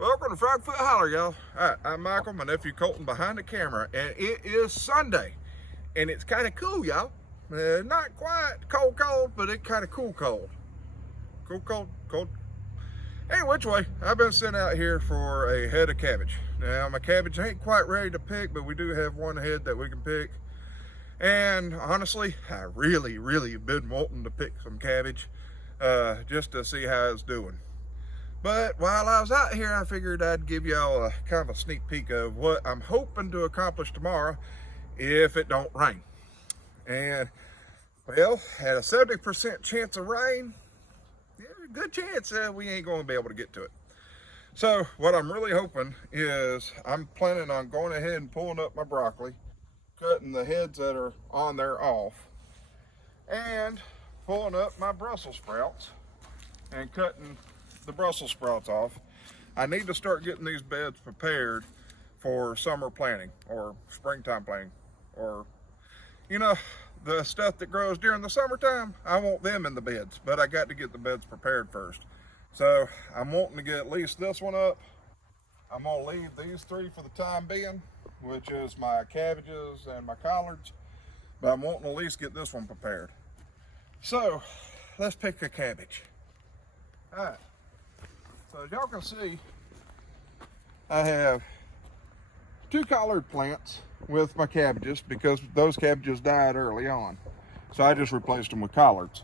Welcome to Frogfoot Holler, y'all. All right, I'm Michael, my nephew Colton behind the camera, and it is Sunday, and it's kind of cool, y'all. Not quite cold, but it's kind of cool. Cold. Any which way, I've been sitting out here for a head of cabbage. Now, my cabbage ain't quite ready to pick, but we do have one head that we can pick. And honestly, I really have been wanting to pick some cabbage just to see how it's doing. But while I was out here, I figured I'd give y'all a kind of a sneak peek of what I'm hoping to accomplish tomorrow if it don't rain. And, well, at a 70% chance of rain, there's a good chance we ain't going to be able to get to it. So what I'm really hoping is I'm planning on going ahead and pulling up my broccoli, cutting the heads that are on there off, and pulling up my Brussels sprouts and cutting the Brussels sprouts off. I need to start getting these beds prepared for summer planting or springtime planting, or the stuff that grows during the summertime. I want them in the beds, but I got to get the beds prepared first. So I'm wanting to get at least this one up. I'm gonna leave these three for the time being, which is my cabbages and my collards, but I'm wanting to at least get this one prepared. So let's pick a cabbage. All right. So as y'all can see, I have two collard plants with my cabbages because those cabbages died early on. So I just replaced them with collards.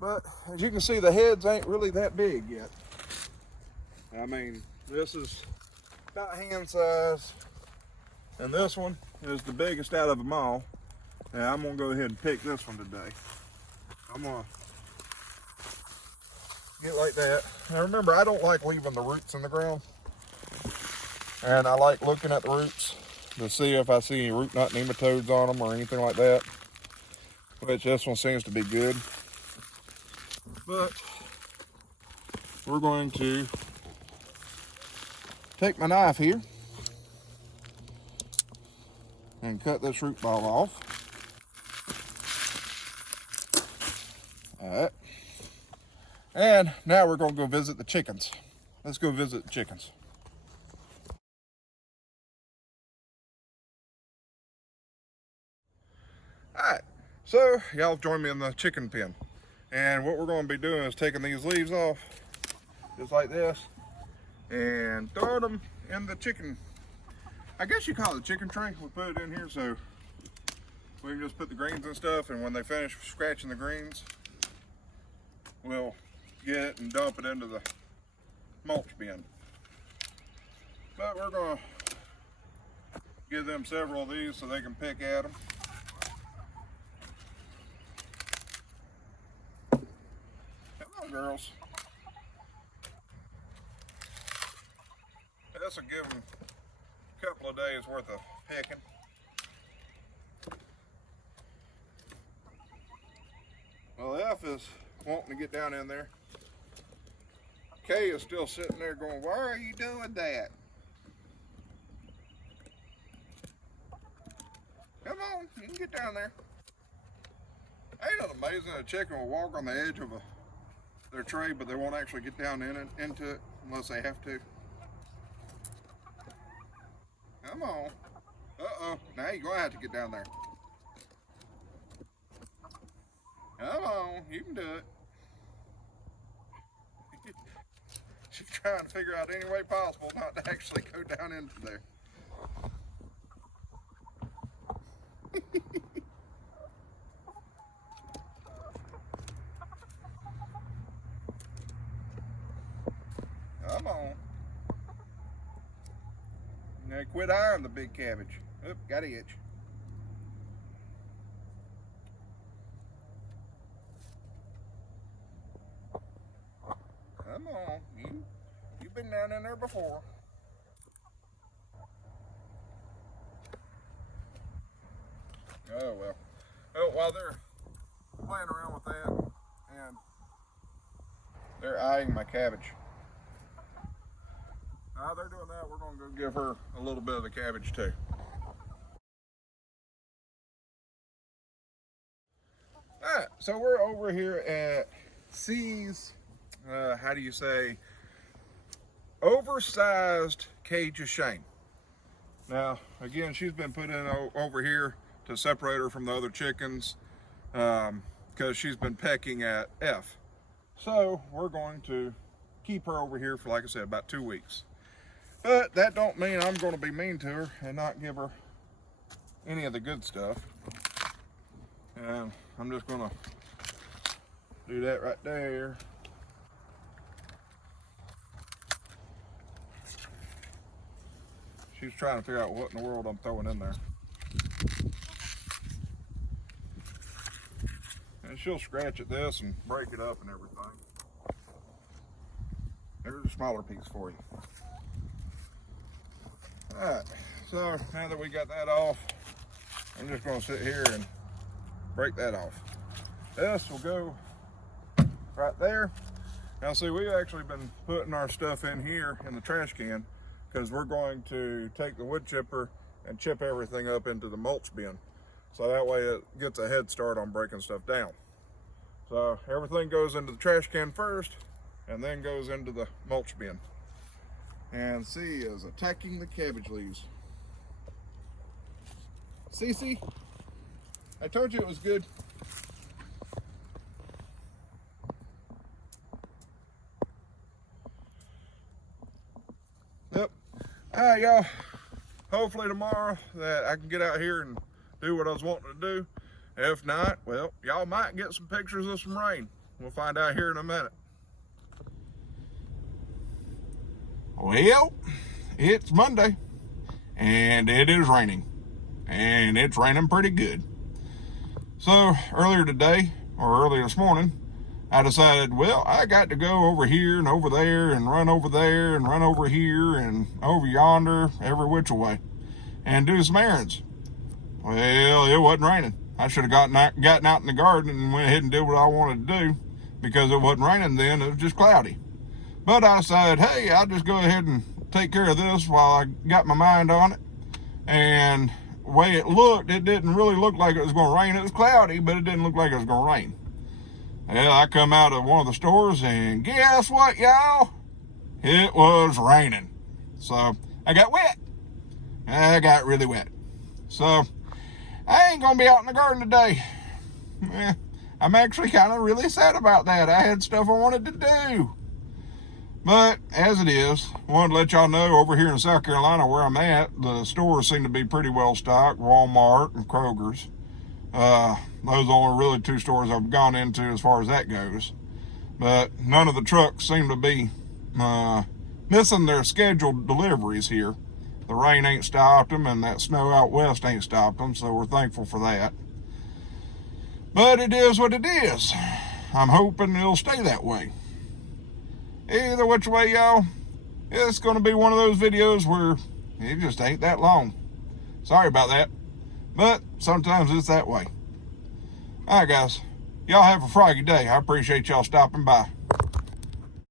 But as you can see, the heads ain't really that big yet. I mean, this is about hand size, and this one is the biggest out of them all. And I'm gonna go ahead and pick this one today. I'm gonna get like that. Now remember, I don't like leaving the roots in the ground, and I like looking at the roots to see if I see any root knot nematodes on them or anything like that, which this one seems to be good. But we're going to take my knife here and cut this root ball off. All right. And now we're going to go visit the chickens. Let's go visit the chickens. All right, so y'all join me in the chicken pen. And what we're going to be doing is taking these leaves off, just like this, and throwing them in the chicken, I guess you call it a chicken tray. We'll put it in here so we can just put the greens and stuff, and when they finish scratching the greens, we'll get it and dump it into the mulch bin. But we're going to give them several of these so they can pick at them. Hello, girls. This will give them a couple of days worth of picking. Well, F is wanting to get down in there. K is still sitting there going, why are you doing that? Come on, you can get down there. Ain't it amazing a chicken will walk on the edge of their tray, but they won't actually get down into it unless they have to. Come on. Uh-oh, now you're gonna have to get down there. Come on, you can do it. She's trying to figure out any way possible not to actually go down into there. Come on. Now quit eyeing the big cabbage. Oop, got an itch. Come on, you've been down in there before. Oh well. Oh, while they're playing around with that, and they're eyeing my cabbage. While they're doing that, we're gonna go give her a little bit of the cabbage too. All right, so we're over here at C's, how do you say, oversized cage of shame. Now, again, she's been put in over here to separate her from the other chickens because she's been pecking at F. So we're going to keep her over here for, like I said, about 2 weeks. But that don't mean I'm going to be mean to her and not give her any of the good stuff. And I'm just going to do that right there. She's trying to figure out what in the world I'm throwing in there. And she'll scratch at this and break it up and everything. There's a smaller piece for you. Alright, so now that we got that off, I'm just going to sit here and break that off. This will go right there. Now see, we've actually been putting our stuff in here in the trash can because we're going to take the wood chipper and chip everything up into the mulch bin. So that way it gets a head start on breaking stuff down. So everything goes into the trash can first and then goes into the mulch bin. And C is attacking the cabbage leaves. Cece, I told you it was good. Yep. All right, y'all. Hopefully tomorrow that I can get out here and do what I was wanting to do. If not, well, y'all might get some pictures of some rain. We'll find out here in a minute. Well, it's Monday and it is raining, and it's raining pretty good. So earlier today, or earlier this morning, I decided, well, I got to go over here and over there and run over there and run over here and over yonder, every which way, and do some errands. Well, it wasn't raining. I should have gotten out in the garden and went ahead and did what I wanted to do because it wasn't raining then, it was just cloudy. But I decided, hey, I'll just go ahead and take care of this while I got my mind on it. And the way it looked, it didn't really look like it was going to rain. It was cloudy, but it didn't look like it was going to rain. Well, I come out of one of the stores and guess what, y'all? It was raining. So I got wet. I got really wet. So I ain't going to be out in the garden today. I'm actually kind of really sad about that. I had stuff I wanted to do. But as it is, I wanted to let y'all know over here in South Carolina where I'm at, the stores seem to be pretty well stocked, Walmart and Kroger's. Those are the only really two stores I've gone into as far as that goes. But none of the trucks seem to be missing their scheduled deliveries here. The rain ain't stopped them, and that snow out west ain't stopped them, so we're thankful for that. But it is what it is. I'm hoping it'll stay that way. Either which way, y'all, it's going to be one of those videos where it just ain't that long. Sorry about that, but sometimes it's that way. All right, guys, y'all have a froggy day. I appreciate y'all stopping by.